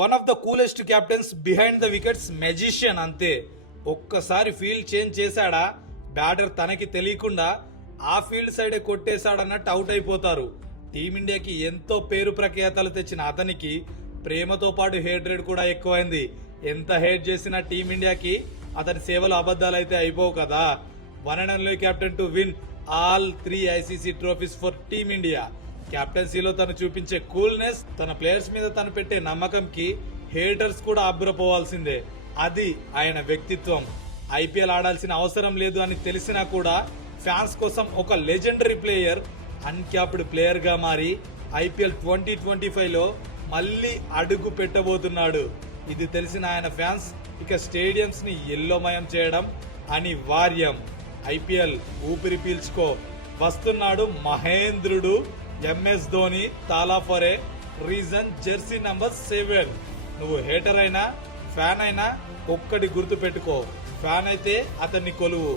One of the coolest captains behind the wickets, magician అంతే. ఒక్కసారి field change చేశాడా batter తనకి తెలియకుండా ఆ ఫీల్డ్ సైడే కొట్టేశాడన్నట్టు అవుట్ అయిపోతారు. టీమిండియాకి ఎంతో పేరు ప్రఖ్యాతలు తెచ్చిన అతనికి ప్రేమతో పాటు హేట్రేడ్ కూడా ఎక్కువైంది. ఎంత హేట్ చేసినా టీమిండియాకి అతని సేవలు అబద్ధాలైతే అయిపోవు కదా. One and only captain to win all 3 ICC trophies for team India. కెప్టెన్సీలో తను చూపించే కూల్నెస్, తన ప్లేయర్స్ మీద తను పెట్టే నమ్మకంకి హేటర్స్ కూడా అబ్బురపోవాల్సిందే. అది ఆయన వ్యక్తిత్వం. ఐపీఎల్ ఆడాల్సిన అవసరం లేదు అని తెలిసినా కూడా ఫ్యాన్స్ కోసం ఒక లెజెండరీ ప్లేయర్, అన్క్యాప్డ్ ప్లేయర్ గా మారి ఐపీఎల్ 2025లో మళ్ళీ అడుగు పెట్టబోతున్నాడు. ఇది తెలిసిన ఆయన ఫ్యాన్స్ ఇక స్టేడియంస్ ని ఎల్లోమయం చేయడం అనివార్యం. ఐపీఎల్ ఊపిరి పీల్చుకో, వస్తున్నాడు మహేంద్రుడు. ఎంఎస్ ధోని తాలా for a reason, Jersey number 7. నువ్వు హేటర్ అయినా ఫ్యాన్ అయినా ఒక్కటి గుర్తు పెట్టుకో, ఫ్యాన్ అయితే అతన్ని కొలువు,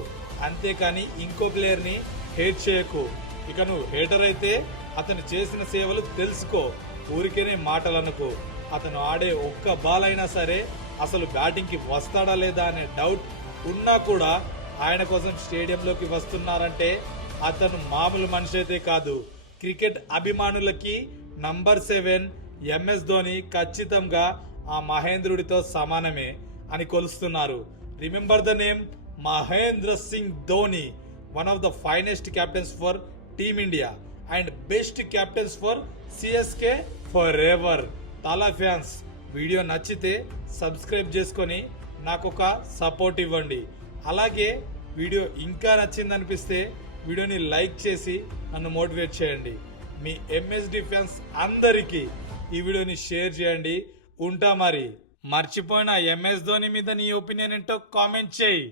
అంతేకాని ఇంకో ప్లేయర్ ని హేట్ చేయకు. ఇక నువ్వు హేటర్ అయితే అతను చేసిన సేవలు తెలుసుకో, ఊరికేనే మాటలనుకో. అతను ఆడే ఒక్క బాల్ అయినా సరే అసలు బ్యాటింగ్ కి వస్తాడా లేదా అనే డౌట్ ఉన్నా కూడా ఆయన కోసం స్టేడియంలోకి వస్తున్నారంటే అతను మామూలు మనిషి అయితే కాదు. క్రికెట్ అభిమానులకి నంబర్ 7 ఎంఎస్ ధోని ఖచ్చితంగా ఆ మహేంద్రుడితో సమానమే అని కొలుస్తున్నారు. Remember the name Mahendra Singh Dhoni, one of the finest captains for team India and best captains for CSK forever. Thala fans, video నచ్చితే సబ్స్క్రైబ్ చేసుకొని నాకు ఒక సపోర్ట్ ఇవ్వండి. అలాగే వీడియో ఇంకా నచ్చిందనిపిస్తే వీడియోని లైక్ చేసి నన్ను మోటివేట్ చేయండి. మీ ఎంఎస్డి ఫ్యాన్స్ అందరికీ ఈ వీడియోని షేర్ చేయండి. ఉంటా మరి. మర్చిపోయిన ఎంఎస్ ధోని మీద నీ ఒపీనియన్ ఏంటో కామెంట్ చేయి.